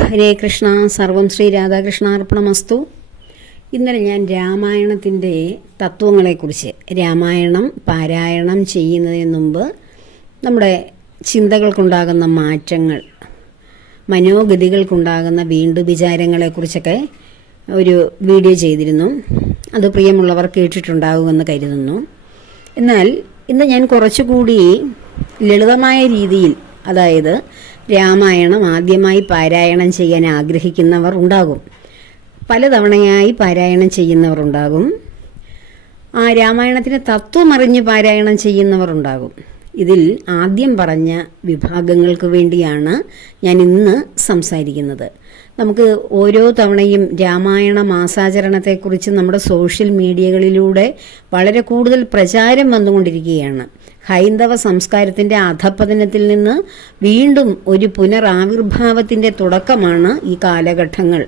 ഹരേ കൃഷ്ണ സർവം ശ്രീ രാധാകൃഷ്ണാർപ്പണമസ്തു. ഇന്നലെ ഞാൻ രാമായണത്തിന്റെ തത്വങ്ങളെക്കുറിച്ച് രാമായണം പാരായണം ചെയ്യുന്നതിന് മുമ്പ് നമ്മുടെ ചിന്തകൾക്കുണ്ടാകുന്ന മാറ്റങ്ങൾ മനോഗതികൾക്കുണ്ടാകുന്ന വീണ്ടു വിചാരങ്ങളെക്കുറിച്ചൊക്കെ ഒരു വീഡിയോ ചെയ്തിരുന്നു. അത് പ്രിയമുള്ളവർ കേട്ടിട്ടുണ്ടാകുമെന്ന് കരുതുന്നു. എന്നാൽ ഇന്ന് ഞാൻ കുറച്ചുകൂടി ലളിതമായ രീതിയിൽ അതായത് രാമായണം ആദ്യമായി പാരായണം ചെയ്യാൻ ആഗ്രഹിക്കുന്നവർ ഉണ്ടാകും. പലതവണയായി പാരായണം ചെയ്യുന്നവർ ഉണ്ടാകും. ആ രാമായണത്തിന് തത്വമറിഞ്ഞ് പാരായണം ചെയ്യുന്നവർ ഉണ്ടാകും. ഇതിൽ ആദ്യം പറഞ്ഞ വിഭാഗങ്ങൾക്ക് വേണ്ടിയാണ് ഞാൻ ഇന്ന് സംസാരിക്കുന്നത്. നമുക്ക് ഓരോ തവണയും രാമായണ മാസാചരണത്തെക്കുറിച്ച് നമ്മുടെ സോഷ്യൽ മീഡിയകളിലൂടെ വളരെ കൂടുതൽ പ്രചാരം വന്നുകൊണ്ടിരിക്കുകയാണ്. ഹൈന്ദവ സംസ്കാരത്തിന്റെ അധപ്പതനത്തിൽ നിന്ന് വീണ്ടും ഒരു പുനരാവിർഭാവത്തിന്റെ തുടക്കമാണ് ഈ കാലഘട്ടങ്ങൾ.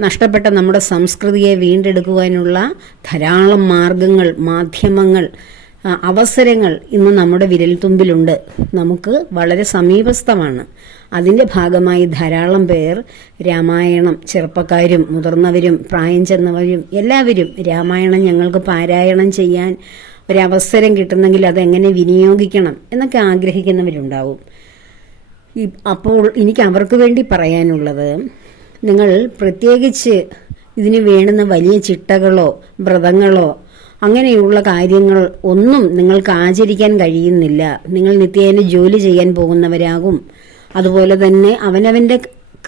നഷ്ടപ്പെട്ട നമ്മുടെ സംസ്കൃതിയെ വീണ്ടെടുക്കുവാനുള്ള ധാരാളം മാർഗങ്ങൾ മാധ്യമങ്ങൾ അവസരങ്ങൾ ഇന്ന് നമ്മുടെ വിരൽത്തുമ്പിലുണ്ട്. നമുക്ക് വളരെ സമീപസ്ഥമാണ്. അതിന്റെ ഭാഗമായി ധാരാളം പേർ രാമായണം ചെറുപ്പക്കാരും മുതിർന്നവരും പ്രായം ചെന്നവരും എല്ലാവരും രാമായണം ഞങ്ങൾക്ക് പാരായണം ചെയ്യാൻ ഒരവസരം കിട്ടുന്നെങ്കിൽ അതെങ്ങനെ വിനിയോഗിക്കണം എന്നൊക്കെ ആഗ്രഹിക്കുന്നവരുണ്ടാവും. അപ്പോൾ എനിക്ക് അവർക്ക് വേണ്ടി പറയാനുള്ളത് നിങ്ങൾ പ്രത്യേകിച്ച് ഇതിന് വേണ്ടുന്ന വലിയ ചിട്ടകളോ വ്രതങ്ങളോ അങ്ങനെയുള്ള കാര്യങ്ങൾ ഒന്നും നിങ്ങൾക്ക് ആചരിക്കാൻ കഴിയുന്നില്ല. നിങ്ങൾ നിത്യേന ജോലി ചെയ്യാൻ പോകുന്നവരാകും. അതുപോലെ തന്നെ അവനവന്റെ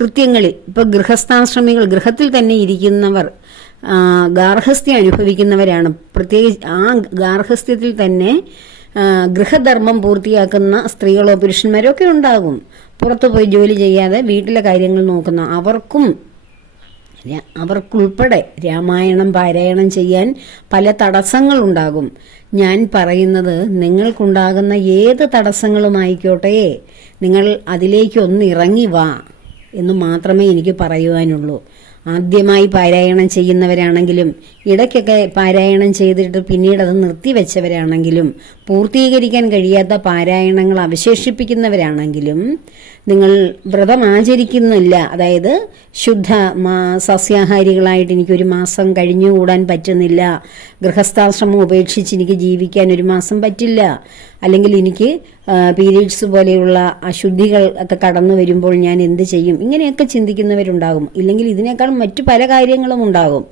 കൃത്യങ്ങളിൽ ഇപ്പോൾ ഗൃഹസ്ഥാശ്രമികൾ ഗൃഹത്തിൽ തന്നെ ഇരിക്കുന്നവർ ഗാർഹസ്ഥ്യം അനുഭവിക്കുന്നവരാണ്. പ്രത്യേകിച്ച് ആ ഗാർഹസ്ഥ്യത്തിൽ തന്നെ ഗൃഹധർമ്മം പൂർത്തിയാക്കുന്ന സ്ത്രീകളോ പുരുഷന്മാരോ ഒക്കെ ഉണ്ടാകും. പുറത്തു പോയി ജോലി ചെയ്യാതെ വീട്ടിലെ കാര്യങ്ങൾ നോക്കുന്ന അവർക്കും അവർക്കുൾപ്പെടെ രാമായണം പാരായണം ചെയ്യാൻ പല തടസ്സങ്ങളുണ്ടാകും ഞാൻ പറയുന്നത് നിങ്ങൾക്കുണ്ടാകുന്ന ഏത് തടസ്സങ്ങളുമായിക്കോട്ടെ നിങ്ങൾ അതിലേക്കൊന്നിറങ്ങി വാ എന്ന് മാത്രമേ എനിക്ക് പറയുവാനുള്ളൂ. ആദ്യമായി പാരായണം ചെയ്യുന്നവരാണെങ്കിലും ഇടയ്ക്കൊക്കെ പാരായണം ചെയ്തിട്ട് പിന്നീട് അത് നിർത്തിവെച്ചവരാണെങ്കിലും പൂർത്തീകരിക്കാൻ കഴിയാത്ത പാരായണങ്ങൾ അവശേഷിപ്പിക്കുന്നവരാണെങ്കിലും നിങ്ങൾ വ്രതം ആചരിക്കുന്നില്ല അതായത് ശുദ്ധ മാ- സസ്യാഹാരികളായിട്ട് എനിക്ക് ഒരു മാസം കഴിഞ്ഞുകൂടാൻ പറ്റുന്നില്ല. ഗൃഹസ്ഥാശ്രമം ഉപേക്ഷിച്ച് എനിക്ക് ജീവിക്കാൻ ഒരു മാസം പറ്റില്ല. അല്ലെങ്കിൽ എനിക്ക് പീരീഡ്സ് പോലെയുള്ള അശുദ്ധികൾ ഒക്കെ കടന്നു വരുമ്പോൾ ഞാൻ എന്ത് ചെയ്യും? ഇങ്ങനെയൊക്കെ ചിന്തിക്കുന്നവരുണ്ടാകും. ഇല്ലെങ്കിൽ ഇതിനേക്കാൾ മറ്റു പല കാര്യങ്ങളും ഉണ്ടാകും.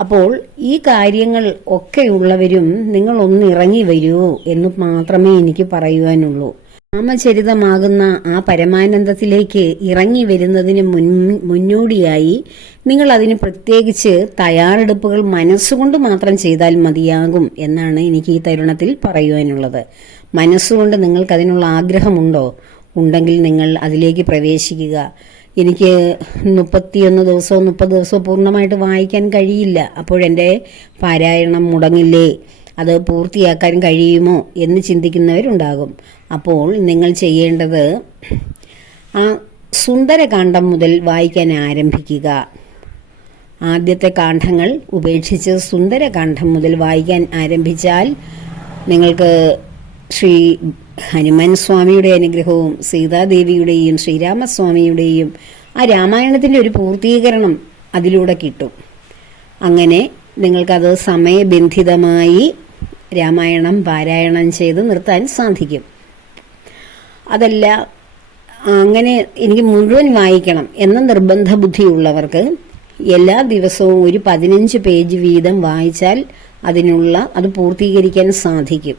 അപ്പോൾ ഈ കാര്യങ്ങൾ ഒക്കെയുള്ളവരും നിങ്ങൾ ഒന്ന് ഇറങ്ങി വരൂ എന്ന് മാത്രമേ എനിക്ക് പറയുവാനുള്ളൂ. രാമചരിതമാകുന്ന ആ പരമാനന്ദത്തിലേക്ക് ഇറങ്ങി വരുന്നതിന് മുന്നോടിയായി നിങ്ങൾ അതിന് പ്രത്യേകിച്ച് തയ്യാറെടുപ്പുകൾ മനസ്സുകൊണ്ട് മാത്രം ചെയ്താൽ മതിയാകും എന്നാണ് എനിക്ക് ഈ തരുണത്തിൽ പറയുവാനുള്ളത്. മനസ്സുകൊണ്ട് നിങ്ങൾക്ക് അതിനുള്ള ആഗ്രഹമുണ്ടോ? ഉണ്ടെങ്കിൽ നിങ്ങൾ അതിലേക്ക് പ്രവേശിക്കുക. എനിക്ക് മുപ്പത്തിയൊന്ന് ദിവസവും മുപ്പത് ദിവസവും പൂർണമായിട്ട് വായിക്കാൻ കഴിയില്ല. അപ്പോഴെന്റെ പാരായണം മുടങ്ങില്ലേ? അത് പൂർത്തിയാക്കാൻ കഴിയുമോ എന്ന് ചിന്തിക്കുന്നവരുണ്ടാകും. അപ്പോൾ നിങ്ങൾ ചെയ്യേണ്ടത് ആ സുന്ദരകാന്ഡം മുതൽ വായിക്കാൻ ആരംഭിക്കുക. ആദ്യത്തെ കാണ്ഡങ്ങൾ ഉപേക്ഷിച്ച് സുന്ദരകാന്ഡം മുതൽ വായിക്കാൻ ആരംഭിച്ചാൽ നിങ്ങൾക്ക് ശ്രീ ഹനുമാൻ സ്വാമിയുടെ അനുഗ്രഹവും സീതാദേവിയുടെയും ശ്രീരാമസ്വാമിയുടെയും ആ രാമായണത്തിന്റെ ഒരു പൂർത്തീകരണം അതിലൂടെ കിട്ടും. അങ്ങനെ നിങ്ങൾക്കത് സമയബന്ധിതമായി രാമായണം പാരായണം ചെയ്ത് നിർത്താൻ സാധിക്കും. അതല്ല അങ്ങനെ എനിക്ക് മുഴുവൻ വായിക്കണം എന്ന നിർബന്ധ ബുദ്ധിയുള്ളവർക്ക് എല്ലാ ദിവസവും ഒരു പതിനഞ്ച് പേജ് വീതം വായിച്ചാൽ അതിനുള്ള അത് പൂർത്തീകരിക്കാൻ സാധിക്കും.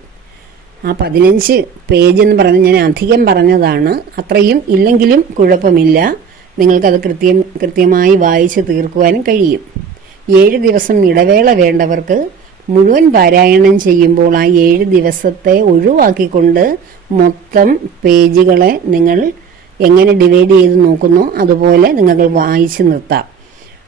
ആ പതിനഞ്ച് പേജ് എന്ന് പറഞ്ഞ് ഞാൻ അധികം പറഞ്ഞതാണ്. അത്രയും ഇല്ലെങ്കിലും കുഴപ്പമില്ല. നിങ്ങൾക്കത് കൃത്യം കൃത്യമായി വായിച്ച് തീർക്കുവാനും കഴിയും. ഏഴ് ദിവസം ഇടവേള വേണ്ടവർക്ക് മുഴുവൻ പാരായണം ചെയ്യുമ്പോൾ ആ ഏഴ് ദിവസത്തെ ഒഴിവാക്കിക്കൊണ്ട് മൊത്തം പേജുകളെ നിങ്ങൾ എങ്ങനെ ഡിവൈഡ് ചെയ്ത് നോക്കുന്നു അതുപോലെ നിങ്ങൾക്ക് വായിച്ചു നിർത്താം.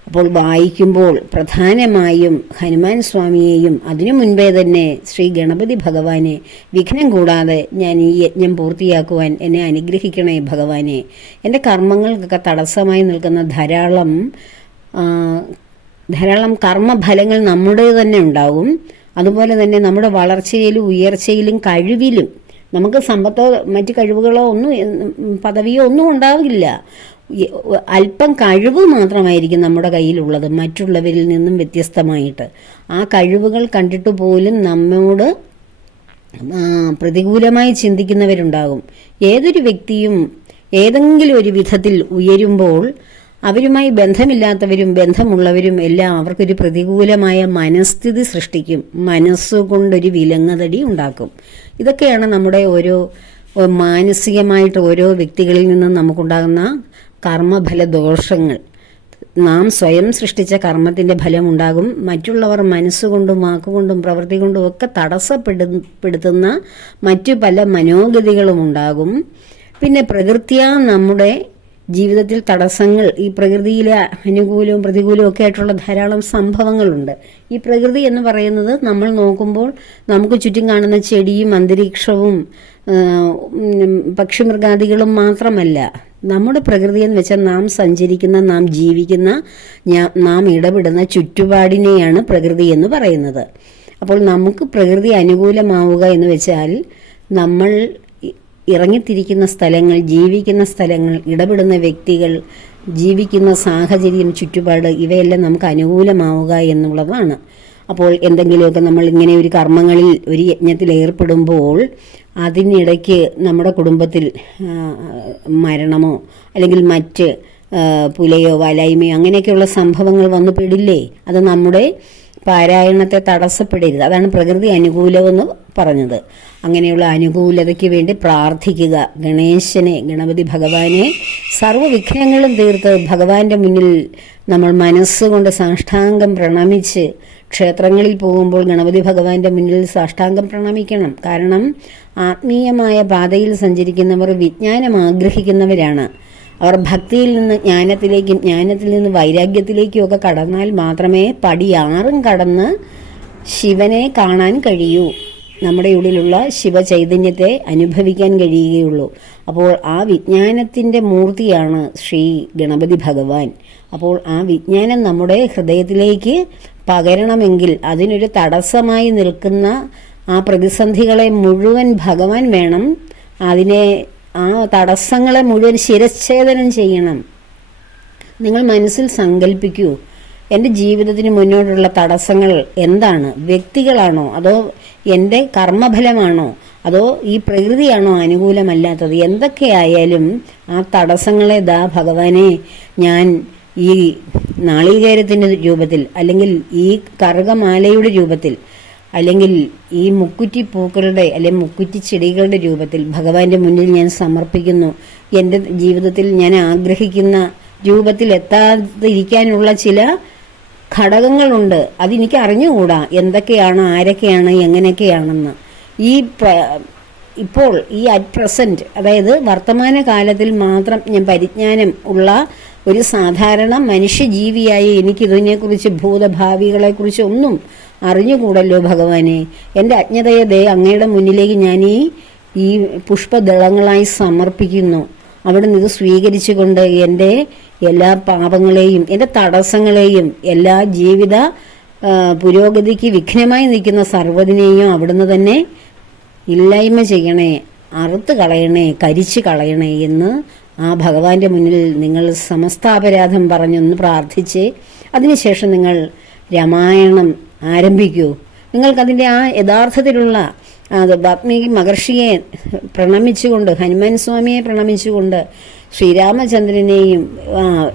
അപ്പോൾ വായിക്കുമ്പോൾ പ്രധാനമായും ഹനുമാൻ സ്വാമിയെയും അതിനു മുൻപേ തന്നെ ശ്രീ ഗണപതി ഭഗവാനെ വിഘ്നം കൂടാതെ ഞാൻ ഈ യജ്ഞം പൂർത്തിയാക്കുവാൻ എന്നെ അനുഗ്രഹിക്കണേ ഭഗവാനെ. എന്റെ കർമ്മങ്ങൾക്കൊക്കെ തടസ്സമായി നിൽക്കുന്ന ധാരാളം ധാരാളം കർമ്മഫലങ്ങൾ നമ്മുടെ തന്നെ ഉണ്ടാകും അതുപോലെ തന്നെ നമ്മുടെ വളർച്ചയിലും ഉയർച്ചയിലും കഴിവിലും നമുക്ക് സമ്പത്തോ മറ്റ് കഴിവുകളോ ഒന്നും പദവിയോ ഒന്നും ഉണ്ടാവില്ല. അല്പം കഴിവ് മാത്രമായിരിക്കും നമ്മുടെ കയ്യിലുള്ളത് മറ്റുള്ളവരിൽ നിന്നും വ്യത്യസ്തമായിട്ട്. ആ കഴിവുകൾ കണ്ടിട്ട് പോലും നമ്മോട് പ്രതികൂലമായി ചിന്തിക്കുന്നവരുണ്ടാകും. ഏതൊരു വ്യക്തിയും ഏതെങ്കിലും ഒരു വിധത്തിൽ ഉയരുമ്പോൾ അവരുമായി ബന്ധമില്ലാത്തവരും ബന്ധമുള്ളവരും എല്ലാം അവർക്കൊരു പ്രതികൂലമായ മനസ്ഥിതി സൃഷ്ടിക്കും. മനസ്സുകൊണ്ടൊരു വിലങ്ങതടി ഉണ്ടാക്കും. ഇതൊക്കെയാണ് നമ്മുടെ ഓരോ മാനസികമായിട്ട് ഓരോ വ്യക്തികളിൽ നിന്നും നമുക്കുണ്ടാകുന്ന കർമ്മഫല ദോഷങ്ങൾ നാം സ്വയം സൃഷ്ടിച്ച കർമ്മത്തിന്റെ ഫലമുണ്ടാകും. മറ്റുള്ളവർ മനസ്സുകൊണ്ടും വാക്കുകൊണ്ടും പ്രവൃത്തി കൊണ്ടും ഒക്കെ തടസ്സപ്പെടുത്തുന്ന മറ്റു പല മനോഗതികളും ഉണ്ടാകും. പിന്നെ പ്രകൃതിയാ നമ്മുടെ ജീവിതത്തിൽ തടസ്സങ്ങൾ ഈ പ്രകൃതിയിലെ അനുകൂലവും പ്രതികൂലവും ഒക്കെ ആയിട്ടുള്ള ധാരാളം സംഭവങ്ങളുണ്ട്. ഈ പ്രകൃതി എന്ന് പറയുന്നത് നമ്മൾ നോക്കുമ്പോൾ നമുക്ക് ചുറ്റും കാണുന്ന ചെടിയും അന്തരീക്ഷവും പക്ഷിമൃഗാദികളും മാത്രമല്ല. നമ്മുടെ പ്രകൃതി എന്ന് വെച്ചാൽ നാം സഞ്ചരിക്കുന്ന നാം ജീവിക്കുന്ന നാം ഇടപെടുന്ന ചുറ്റുപാടിനെയാണ് പ്രകൃതി എന്ന് പറയുന്നത്. അപ്പോൾ നമുക്ക് പ്രകൃതി അനുകൂലമാവുക എന്ന് വെച്ചാൽ നമ്മൾ ഇറങ്ങിത്തിരിക്കുന്ന സ്ഥലങ്ങൾ ജീവിക്കുന്ന സ്ഥലങ്ങൾ ഇടപെടുന്ന വ്യക്തികൾ ജീവിക്കുന്ന സാഹചര്യം ചുറ്റുപാട് ഇവയെല്ലാം നമുക്ക് അനുകൂലമാവുക എന്നുള്ളതാണ്. അപ്പോൾ എന്തെങ്കിലുമൊക്കെ നമ്മൾ ഇങ്ങനെ ഒരു കർമ്മങ്ങളിൽ ഒരു യജ്ഞത്തിൽ ഏർപ്പെടുമ്പോൾ അതിനിടയ്ക്ക് നമ്മുടെ കുടുംബത്തിൽ മരണമോ അല്ലെങ്കിൽ മറ്റ് പുലയോ വലായ്മയോ അങ്ങനെയൊക്കെയുള്ള സംഭവങ്ങൾ വന്നു പെടില്ലേ? അത് നമ്മുടെ പാരായണത്തെ തടസ്സപ്പെടരുത്. അതാണ് പ്രകൃതി അനുകൂലമെന്ന് പറഞ്ഞത്. അങ്ങനെയുള്ള അനുകൂലതയ്ക്ക് വേണ്ടി പ്രാർത്ഥിക്കുക. ഗണേശനെ ഗണപതി ഭഗവാനെ സർവവിഘ്നങ്ങളും തീർത്ത് ഭഗവാന്റെ മുന്നിൽ നമ്മൾ മനസ്സുകൊണ്ട് സാഷ്ടാംഗം പ്രണമിച്ച് ക്ഷേത്രങ്ങളിൽ പോകുമ്പോൾ ഗണപതി ഭഗവാന്റെ മുന്നിൽ സാഷ്ടാംഗം പ്രണമിക്കണം. കാരണം ആത്മീയമായ പാതയിൽ സഞ്ചരിക്കുന്നവർ വിജ്ഞാനം ആഗ്രഹിക്കുന്നവരാണ്. അവർ ഭക്തിയിൽ നിന്ന് ജ്ഞാനത്തിലേക്കും ജ്ഞാനത്തിൽ നിന്ന് വൈരാഗ്യത്തിലേക്കും ഒക്കെ കടന്നാൽ മാത്രമേ പടിയാറും കടന്ന് ശിവനെ കാണാൻ കഴിയൂ. നമ്മുടെ ഉള്ളിലുള്ള ശിവചൈതന്യത്തെ അനുഭവിക്കാൻ കഴിയുകയുള്ളൂ. അപ്പോൾ ആ വിജ്ഞാനത്തിന്റെ മൂർത്തിയാണ് ശ്രീ ഗണപതി ഭഗവാൻ. അപ്പോൾ ആ വിജ്ഞാനം നമ്മുടെ ഹൃദയത്തിലേക്ക് പകരണമെങ്കിൽ അതിനൊരു തടസ്സമായി നിൽക്കുന്ന ആ പ്രതിസന്ധികളെ മുഴുവൻ ഭഗവാൻ വേണം അതിനെ ആ തടസ്സങ്ങളെ മുഴുവൻ ശിരച്ഛേദനം ചെയ്യണം. നിങ്ങൾ മനസ്സിൽ സങ്കല്പിക്കൂ എന്റെ ജീവിതത്തിന് മുന്നോട്ടുള്ള തടസ്സങ്ങൾ എന്താണ്? വ്യക്തികളാണോ? അതോ എന്റെ കർമ്മഫലമാണോ? അതോ ഈ പ്രകൃതിയാണോ അനുകൂലമല്ലാത്തത്? എന്തൊക്കെയായാലും ആ തടസ്സങ്ങളെ ദാ ഭഗവാനെ ഞാൻ ഈ നാളികേരത്തിന്റെ രൂപത്തിൽ അല്ലെങ്കിൽ ഈ കറുകമാലയുടെ രൂപത്തിൽ അല്ലെങ്കിൽ ഈ മുക്കുറ്റി പൂക്കളുടെ അല്ലെങ്കിൽ മുക്കുറ്റി ചെടികളുടെ രൂപത്തിൽ ഭഗവാന്റെ മുന്നിൽ ഞാൻ സമർപ്പിക്കുന്നു. എന്റെ ജീവിതത്തിൽ ഞാൻ ആഗ്രഹിക്കുന്ന രൂപത്തിൽ എത്താതിരിക്കാനുള്ള ചില ഘടകങ്ങളുണ്ട്. അതെനിക്ക് അറിഞ്ഞുകൂടാ. എന്തൊക്കെയാണ് ആരൊക്കെയാണ് എങ്ങനെയൊക്കെയാണെന്ന്. ഈ ഇപ്പോൾ ഈ അറ്റ് പ്രസന്റ് അതായത് വർത്തമാന കാലത്തിൽ മാത്രം ഞാൻ പരിജ്ഞാനം ഉള്ള ഒരു സാധാരണ മനുഷ്യജീവിയായി എനിക്കിതിനെക്കുറിച്ച് ഭൂതഭാവികളെക്കുറിച്ച് ഒന്നും അറിഞ്ഞുകൂടല്ലോ ഭഗവാനെ. എന്റെ അജ്ഞതയെ ദേ അങ്ങയുടെ മുന്നിലേക്ക് ഞാൻ ഈ ഈ പുഷ്പദളങ്ങളായി സമർപ്പിക്കുന്നു. അവിടുന്ന് ഇത് സ്വീകരിച്ചുകൊണ്ട് എന്റെ എല്ലാ പാപങ്ങളെയും എന്റെ തടസ്സങ്ങളെയും എല്ലാ ജീവിത പുരോഗതിക്ക് വിഘ്നമായി നിൽക്കുന്ന സർവതിനെയും അവിടുന്ന് തന്നെ ഇല്ലായ്മ ചെയ്യണേ അറുത്ത് കളയണേ കരിച്ചു കളയണേ എന്ന് ആ ഭഗവാന്റെ മുന്നിൽ നിങ്ങൾ സമസ്താപരാധം പറഞ്ഞൊന്ന് പ്രാർത്ഥിച്ച് അതിനുശേഷം നിങ്ങൾ രാമായണം ആരംഭിക്കൂ. നിങ്ങൾക്കതിന്റെ ആ യഥാർത്ഥത്തിലുള്ള വാത്മീകി മഹർഷിയെ പ്രണമിച്ചുകൊണ്ട് ഹനുമാൻ സ്വാമിയെ പ്രണമിച്ചുകൊണ്ട് ശ്രീരാമചന്ദ്രനെയും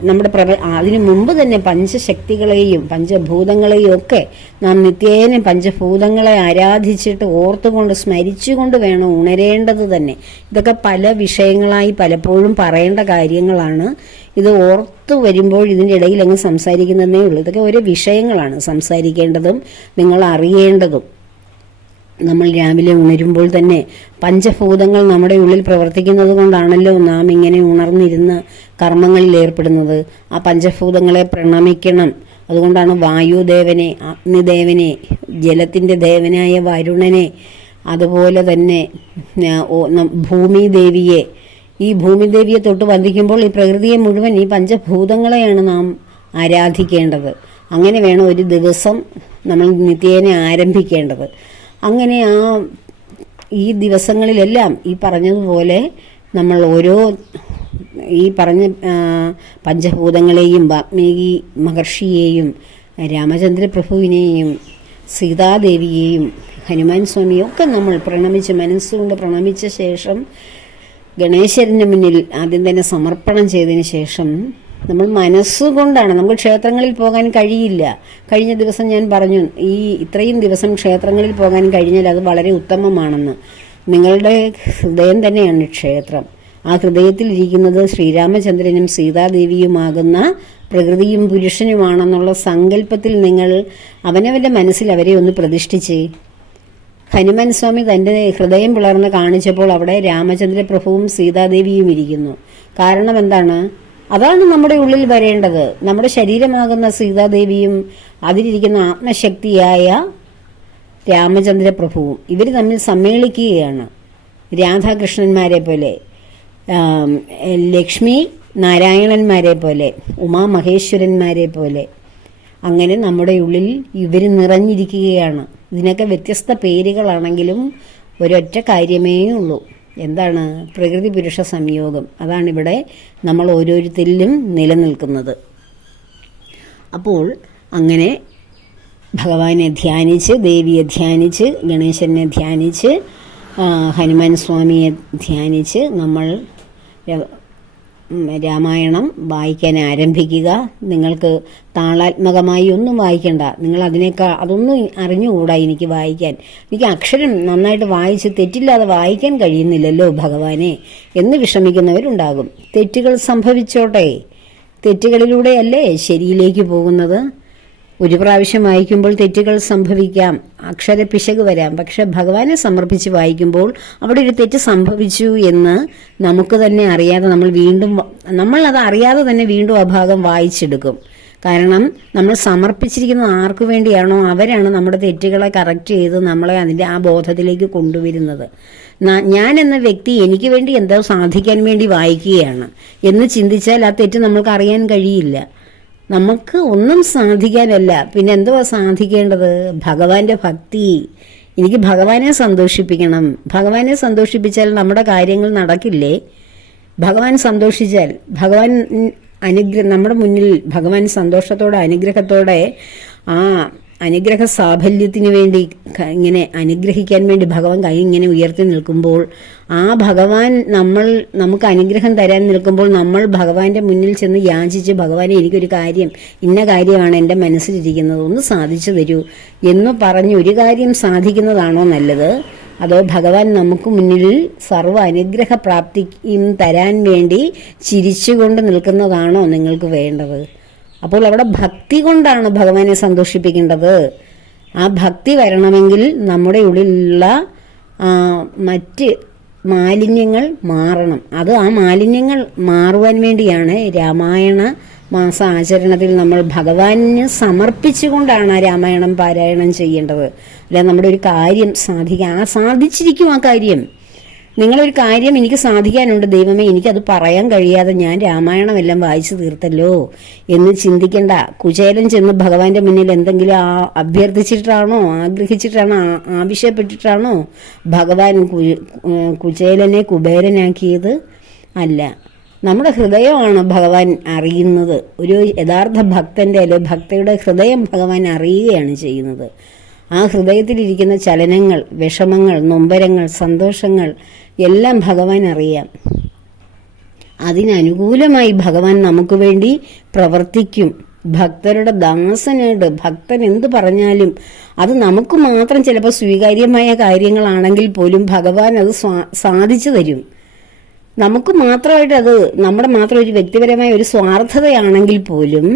നമ്മുടെ പ്രപ അതിനു മുമ്പ് തന്നെ പഞ്ചശക്തികളെയും പഞ്ചഭൂതങ്ങളെയും ഒക്കെ നാം നിത്യേന പഞ്ചഭൂതങ്ങളെ ആരാധിച്ചിട്ട് ഓർത്തുകൊണ്ട് സ്മരിച്ചുകൊണ്ട് വേണം ഉണരേണ്ടത് തന്നെ. ഇതൊക്കെ പല വിഷയങ്ങളായി പലപ്പോഴും പറയേണ്ട കാര്യങ്ങളാണ്. ഇത് ഓർത്തു വരുമ്പോൾ ഇതിന്റെ ഇടയിൽ അങ്ങ് സംസാരിക്കുന്നതേ ഉള്ളൂ. ഇതൊക്കെ ഓരോ വിഷയങ്ങളാണ് സംസാരിക്കേണ്ടതും നിങ്ങൾ അറിയേണ്ടതും നമ്മൾ രാവിലെ ഉണരുമ്പോൾ തന്നെ പഞ്ചഭൂതങ്ങൾ നമ്മുടെ ഉള്ളിൽ പ്രവർത്തിക്കുന്നത് കൊണ്ടാണല്ലോ നാം ഇങ്ങനെ ഉണർന്നിരുന്ന് കർമ്മങ്ങളിൽ ഏർപ്പെടുന്നത്. ആ പഞ്ചഭൂതങ്ങളെ പ്രണമിക്കണം. അതുകൊണ്ടാണ് വായുദേവനെ അഗ്നിദേവനെ ജലത്തിന്റെ ദേവനായ വരുണനെ അതുപോലെ തന്നെ ഭൂമിദേവിയെ. ഈ ഭൂമിദേവിയെ തൊട്ട് വന്ദിക്കുമ്പോൾ ഈ പ്രകൃതിയെ മുഴുവൻ ഈ പഞ്ചഭൂതങ്ങളെയാണ് നാം ആരാധിക്കേണ്ടത്. അങ്ങനെ വേണം ഒരു ദിവസം നമ്മൾ നിത്യേനെ ആരംഭിക്കേണ്ടത്. അങ്ങനെ ആ ഈ ദിവസങ്ങളിലെല്ലാം ഈ പറഞ്ഞതുപോലെ നമ്മൾ ഓരോ ഈ പറഞ്ഞ പഞ്ചഭൂതങ്ങളെയും വാത്മീകി മഹർഷിയെയും രാമചന്ദ്ര പ്രഭുവിനെയും സീതാദേവിയെയും ഹനുമാൻ സ്വാമിയെ ഒക്കെ നമ്മൾ പ്രണമിച്ച് മനസ്സുകൊണ്ട് പ്രണമിച്ച ശേഷം ഗണേശന്റെ മുന്നിൽ ആദ്യം തന്നെ സമർപ്പണം ചെയ്തതിന് ശേഷം നമ്മൾ മനസ്സുകൊണ്ടാണ് നമുക്ക് ക്ഷേത്രങ്ങളിൽ പോകാൻ കഴിയില്ല. കഴിഞ്ഞ ദിവസം ഞാൻ പറഞ്ഞു ഈ ഇത്രയും ദിവസം ക്ഷേത്രങ്ങളിൽ പോകാൻ കഴിഞ്ഞാൽ അത് വളരെ ഉത്തമമാണെന്ന്. നിങ്ങളുടെ ഹൃദയം തന്നെയാണ് ക്ഷേത്രം. ആ ഹൃദയത്തിൽ ഇരിക്കുന്നത് ശ്രീരാമചന്ദ്രനും സീതാദേവിയുമാകുന്ന പ്രകൃതിയും പുരുഷനുമാണെന്നുള്ള സങ്കല്പത്തിൽ നിങ്ങൾ അവനവന്റെ മനസ്സിൽ അവരെ ഒന്ന് പ്രതിഷ്ഠിച്ചേ. ഹനുമാൻ സ്വാമി തന്റെ ഹൃദയം പിളർന്ന് കാണിച്ചപ്പോൾ അവിടെ രാമചന്ദ്രപ്രഭുവും സീതാദേവിയും ഇരിക്കുന്നു. കാരണം എന്താണ്? അതാണ് നമ്മുടെ ഉള്ളിൽ വരേണ്ടത്. നമ്മുടെ ശരീരമാകുന്ന സീതാദേവിയും അതിലിരിക്കുന്ന ആത്മശക്തിയായ രാമചന്ദ്ര പ്രഭുവും ഇവർ തമ്മിൽ സമ്മേളിക്കുകയാണ്. രാധാകൃഷ്ണന്മാരെ പോലെ ലക്ഷ്മി നാരായണന്മാരെ പോലെ ഉമാമഹേശ്വരന്മാരെ പോലെ. അങ്ങനെ നമ്മുടെ ഉള്ളിൽ ഇവർ നിറഞ്ഞിരിക്കുകയാണ്. ഇതിനൊക്കെ വ്യത്യസ്ത പേരുകളാണെങ്കിലും ഒരൊറ്റ കാര്യമേ ഉള്ളൂ. എന്താണ്? പ്രകൃതി പുരുഷ സംയോഗം. അതാണിവിടെ നമ്മൾ ഓരോരുത്തരിലും നിലനിൽക്കുന്നത്. അപ്പോൾ അങ്ങനെ ഭഗവാനെ ധ്യാനിച്ച് ദേവിയെ ധ്യാനിച്ച് ഗണേശനെ ധ്യാനിച്ച് ഹനുമാൻ സ്വാമിയെ ധ്യാനിച്ച് നമ്മൾ രാമായണം വായിക്കാൻ ആരംഭിക്കുക. നിങ്ങൾക്ക് താളാത്മകമായി ഒന്നും വായിക്കണ്ട. നിങ്ങൾ അതിനേക്കാൾ അതൊന്നും അറിഞ്ഞുകൂടാ എനിക്ക് വായിക്കാൻ. എനിക്ക് അക്ഷരം നന്നായിട്ട് വായിച്ച് തെറ്റില്ലാതെ വായിക്കാൻ കഴിയുന്നില്ലല്ലോ ഭഗവാനെ. എന്ന് വിഷമിക്കുന്നവരുണ്ടാകും. തെറ്റുകൾ സംഭവിച്ചോട്ടെ. തെറ്റുകളിലൂടെയല്ലേ ശരിയിലേക്ക് പോകുന്നത്? ഒരു പ്രാവശ്യം വായിക്കുമ്പോൾ തെറ്റുകൾ സംഭവിക്കാം. അക്ഷര പിശക് വരാം. പക്ഷെ ഭഗവാനെ സമർപ്പിച്ച് വായിക്കുമ്പോൾ അവിടെ ഒരു തെറ്റ് സംഭവിച്ചു എന്ന് നമുക്ക് തന്നെ അറിയാതെ നമ്മൾ വീണ്ടും നമ്മൾ അത് അറിയാതെ തന്നെ വീണ്ടും ആ ഭാഗം വായിച്ചെടുക്കും. കാരണം നമ്മൾ സമർപ്പിച്ചിരിക്കുന്നത് ആർക്കു വേണ്ടിയാണോ അവരാണ് നമ്മുടെ തെറ്റുകളെ കറക്റ്റ് ചെയ്ത് നമ്മളെ അതിന്റെ ആ ബോധത്തിലേക്ക് കൊണ്ടുവരുന്നത്. ഞാൻ എന്ന വ്യക്തി എനിക്ക് വേണ്ടി എന്തോ സാധിക്കാൻ വേണ്ടി വായിക്കുകയാണ്. എന്ന് ചിന്തിച്ചാൽ ആ തെറ്റ് നമ്മൾക്ക് അറിയാൻ കഴിയില്ല. നമുക്ക് ഒന്നും സാധിക്കാനല്ല. പിന്നെ എന്തുവാ സാധിക്കേണ്ടത്? ഭഗവാന്റെ ഭക്തി. എനിക്ക് ഭഗവാനെ സന്തോഷിപ്പിക്കണം. ഭഗവാനെ സന്തോഷിപ്പിച്ചാൽ നമ്മുടെ കാര്യങ്ങൾ നടക്കില്ലേ? ഭഗവാൻ സന്തോഷിച്ചാൽ ഭഗവാൻ അനുഗ്രഹം നമ്മുടെ മുന്നിൽ ഭഗവാൻ സന്തോഷത്തോടെ അനുഗ്രഹത്തോടെ ആ അനുഗ്രഹ സാഫല്യത്തിന് വേണ്ടി ഇങ്ങനെ അനുഗ്രഹിക്കാൻ വേണ്ടി ഭഗവാൻ കൈ ഇങ്ങനെ ഉയർത്തി നിൽക്കുമ്പോൾ ആ ഭഗവാൻ നമ്മൾ നമുക്ക് അനുഗ്രഹം തരാൻ നിൽക്കുമ്പോൾ നമ്മൾ ഭഗവാന്റെ മുന്നിൽ ചെന്ന് യാചിച്ച് ഭഗവാനെ എനിക്കൊരു കാര്യം ഇന്ന കാര്യമാണ് എന്റെ മനസ്സിലിരിക്കുന്നത് ഒന്ന് സാധിച്ചു തരൂ എന്ന് പറഞ്ഞ് ഒരു കാര്യം സാധിക്കുന്നതാണോ നല്ലത്? അതോ ഭഗവാൻ നമുക്ക് മുന്നിൽ സർവ അനുഗ്രഹ പ്രാപ്തിയും തരാൻ വേണ്ടി ചിരിച്ചുകൊണ്ട് നിൽക്കുന്നതാണോ നിങ്ങൾക്ക് വേണ്ടത്? അപ്പോൾ അവിടെ ഭക്തി കൊണ്ടാണ് ഭഗവാനെ സന്തോഷിപ്പിക്കേണ്ടത്. ആ ഭക്തി വരണമെങ്കിൽ നമ്മുടെ ഉള്ളിലുള്ള മറ്റ് മാലിന്യങ്ങൾ മാറണം. അത് ആ മാലിന്യങ്ങൾ മാറുവാൻ വേണ്ടിയാണ് രാമായണ മാസ ആചരണത്തിൽ നമ്മൾ ഭഗവാന് സമർപ്പിച്ചുകൊണ്ടാണ് രാമായണം പാരായണം ചെയ്യേണ്ടത്. അല്ല നമ്മുടെ ഒരു കാര്യം സാധിക്കാൻ ആ സാധിച്ചിരിക്കും ആ കാര്യം. നിങ്ങളൊരു കാര്യം എനിക്ക് സാധിക്കാനുണ്ട് ദൈവമേ. എനിക്കത് പറയാൻ കഴിയാതെ ഞാൻ രാമായണം എല്ലാം വായിച്ചു തീർത്തല്ലോ എന്ന് ചിന്തിക്കണ്ട. കുചേലൻ ചെന്ന് ഭഗവാന്റെ മുന്നിൽ എന്തെങ്കിലും ആ അഭ്യർത്ഥിച്ചിട്ടാണോ ആഗ്രഹിച്ചിട്ടാണോ ആവശ്യപ്പെട്ടിട്ടാണോ ഭഗവാൻ കുചേലനെ കുബേരനാക്കിയത്? അല്ല. നമ്മുടെ ഹൃദയമാണ് ഭഗവാൻ അറിയുന്നത്. ഒരു യഥാർത്ഥ ഭക്തന്റെ അല്ലെ ഭക്തയുടെ ഹൃദയം ഭഗവാൻ അറിയുകയാണ് ചെയ്യുന്നത്. ആ ഹൃദയത്തിലിരിക്കുന്ന ചലനങ്ങൾ വിഷമങ്ങൾ നൊമ്പരങ്ങൾ സന്തോഷങ്ങൾ എല്ലാം ഭഗവാൻ അറിയാം. അതിനനുകൂലമായി ഭഗവാൻ നമുക്ക് വേണ്ടി പ്രവർത്തിക്കും. ഭക്തരുടെ ദാസനായിട്ട് ഭക്തൻ എന്ത് പറഞ്ഞാലും അത് നമുക്ക് മാത്രം ചിലപ്പോൾ സ്വീകാര്യമായ കാര്യങ്ങളാണെങ്കിൽ പോലും ഭഗവാൻ അത് സാധിച്ചു തരും. നമുക്ക് മാത്രമായിട്ട് അത് നമ്മുടെ മാത്രം ഒരു വ്യക്തിപരമായ ഒരു സ്വാർത്ഥതയാണെങ്കിൽ പോലും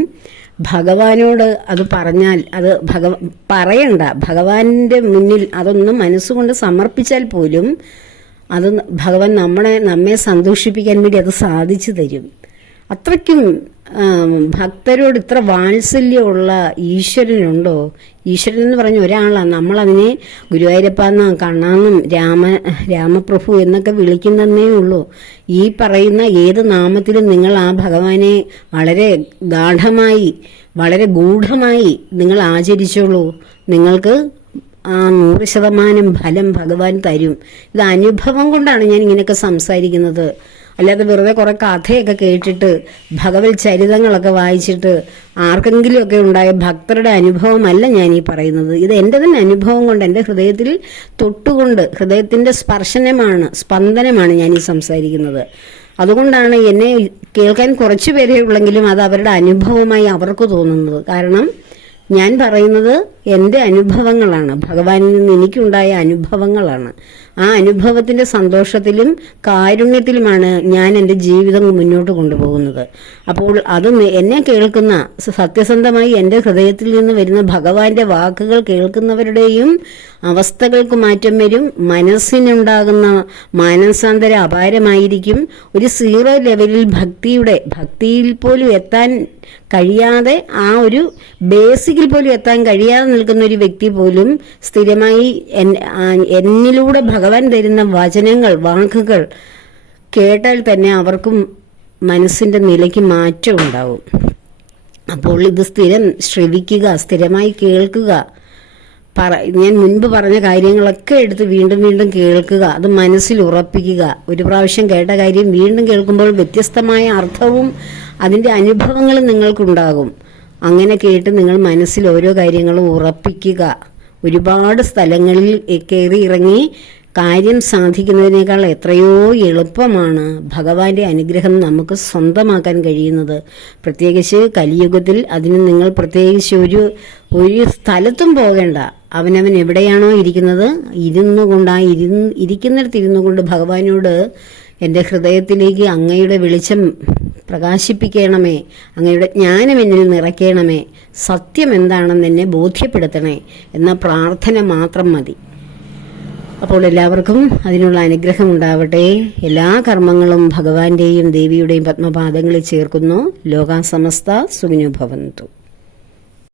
ഭഗവാനോട് അത് പറഞ്ഞാൽ അത് ഭഗ പറയണ്ട. ഭഗവാന്റെ മുന്നിൽ അതൊന്നും മനസ്സുകൊണ്ട് സമർപ്പിച്ചാൽ പോലും അത് ഭഗവാൻ നമ്മളെ നമ്മെ സന്തോഷിപ്പിക്കാൻ വേണ്ടി അത് സാധിച്ചു തരും. അത്രയ്ക്കും ഭക്തരോട് ഇത്ര വാത്സല്യമുള്ള ഈശ്വരനുണ്ടോ? ഈശ്വരൻ എന്ന് പറഞ്ഞ ഒരാളാണ് നമ്മളതിനെ ഗുരുവായൂരപ്പ എന്നും കണ്ണാന്നും രാമ രാമപ്രഭു എന്നൊക്കെ വിളിക്കുന്നതേ ഉള്ളൂ. ഈ പറയുന്ന ഏത് നാമത്തിലും നിങ്ങൾ ആ ഭഗവാനെ വളരെ ഗാഠമായി വളരെ ഗൂഢമായി നിങ്ങൾ ആചരിച്ചോളൂ. നിങ്ങൾക്ക് ആ നൂറ് ശതമാനം ഫലം ഭഗവാൻ തരും. ഇത് അനുഭവം കൊണ്ടാണ് ഞാൻ ഇങ്ങനെയൊക്കെ സംസാരിക്കുന്നത്. അല്ലാതെ വെറുതെ കുറെ കഥയൊക്കെ കേട്ടിട്ട് ഭഗവത് ചരിതങ്ങളൊക്കെ വായിച്ചിട്ട് ആർക്കെങ്കിലുമൊക്കെ ഉണ്ടായ ഭക്തരുടെ അനുഭവമല്ല ഞാൻ ഈ പറയുന്നത്. ഇത് എന്റെ തന്നെ അനുഭവം കൊണ്ട് എന്റെ ഹൃദയത്തിൽ തൊട്ടുകൊണ്ട് ഹൃദയത്തിന്റെ സ്പർശനമാണ് സ്പന്ദനമാണ് ഞാൻ ഈ സംസാരിക്കുന്നത്. അതുകൊണ്ടാണ് എന്നെ കേൾക്കാൻ കുറച്ച് പേരേ ഉള്ളെങ്കിലും അത് അവരുടെ അനുഭവമായി അവർക്ക് തോന്നുന്നത്. കാരണം ഞാൻ പറയുന്നത് എന്റെ അനുഭവങ്ങളാണ്. ഭഗവാനിൽ നിന്ന് എനിക്കുണ്ടായ അനുഭവങ്ങളാണ്. ആ അനുഭവത്തിന്റെ സന്തോഷത്തിലും കാരുണ്യത്തിലുമാണ് ഞാൻ എന്റെ ജീവിതം മുന്നോട്ട് കൊണ്ടുപോകുന്നത്. അപ്പോൾ അത് എന്നെ കേൾക്കുന്ന സത്യസന്ധമായി എന്റെ ഹൃദയത്തിൽ നിന്ന് വരുന്ന ഭഗവാന്റെ വാക്കുകൾ കേൾക്കുന്നവരുടെയും അവസ്ഥകൾക്ക് മാറ്റം വരും. മനസ്സിനുണ്ടാകുന്ന മാനസാന്തര അപാരമായിരിക്കും. ഒരു സീറോ ലെവലിൽ ഭക്തിയുടെ ഭക്തിയിൽ പോലും എത്താൻ കഴിയാതെ ആ ഒരു ബേസിക്കിൽ പോലും എത്താൻ കഴിയാതെ നിൽക്കുന്ന ഒരു വ്യക്തി പോലും സ്ഥിരമായി എന്നിലൂടെ ഭഗ ഭഗവാൻ തരുന്ന വചനങ്ങൾ വാക്കുകൾ കേട്ടാൽ തന്നെ അവർക്കും മനസ്സിന്റെ നിലയ്ക്ക് മാറ്റം ഉണ്ടാവും. അപ്പോൾ ഇത് സ്ഥിരം ശ്രവിക്കുക സ്ഥിരമായി കേൾക്കുക. പറ ഞാൻ മുൻപ് പറഞ്ഞ കാര്യങ്ങളൊക്കെ എടുത്ത് വീണ്ടും വീണ്ടും കേൾക്കുക അത് മനസ്സിൽ ഉറപ്പിക്കുക. ഒരു പ്രാവശ്യം കേട്ട കാര്യം വീണ്ടും കേൾക്കുമ്പോൾ വ്യത്യസ്തമായ അർത്ഥവും അതിന്റെ അനുഭവങ്ങളും നിങ്ങൾക്കുണ്ടാകും. അങ്ങനെ കേട്ട് നിങ്ങൾ മനസ്സിൽ ഓരോ കാര്യങ്ങളും ഉറപ്പിക്കുക. ഒരുപാട് സ്ഥലങ്ങളിൽ കയറി ഇറങ്ങി കാര്യം സാധിക്കുന്നതിനേക്കാൾ എത്രയോ എളുപ്പമാണ് ഭഗവാന്റെ അനുഗ്രഹം നമുക്ക് സ്വന്തമാക്കാൻ കഴിയുന്നത്. പ്രത്യേകിച്ച് കലിയുഗത്തിൽ അതിന് നിങ്ങൾ പ്രത്യേകിച്ച് ഒരു ഒരു സ്ഥലത്തും പോകേണ്ട. അവനവൻ എവിടെയാണോ ഇരിക്കുന്നത്? ഇരുന്നു കൊണ്ട് ഇരുന്ന് ഇരിക്കുന്നിടത്ത് ഇരുന്നു കൊണ്ട് ഭഗവാനോട് എന്റെ ഹൃദയത്തിലേക്ക് അങ്ങയുടെ വെളിച്ചം പ്രകാശിപ്പിക്കണമേ അങ്ങയുടെ ജ്ഞാനം എന്നിൽ നിറയ്ക്കണമേ സത്യം എന്താണെന്ന് എന്നെ ബോധ്യപ്പെടുത്തണേ എന്ന പ്രാർത്ഥന മാത്രം മതി. അപ്പോൾ എല്ലാവർക്കും അതിനുള്ള അനുഗ്രഹം ഉണ്ടാവട്ടെ. എല്ലാ കർമ്മങ്ങളും ഭഗവാന്റെയും ദേവിയുടെയും പത്മപാദങ്ങളിൽ ചേർക്കുന്നു. ലോകാസമസ്ത സുഖിനു ഭവന്തു.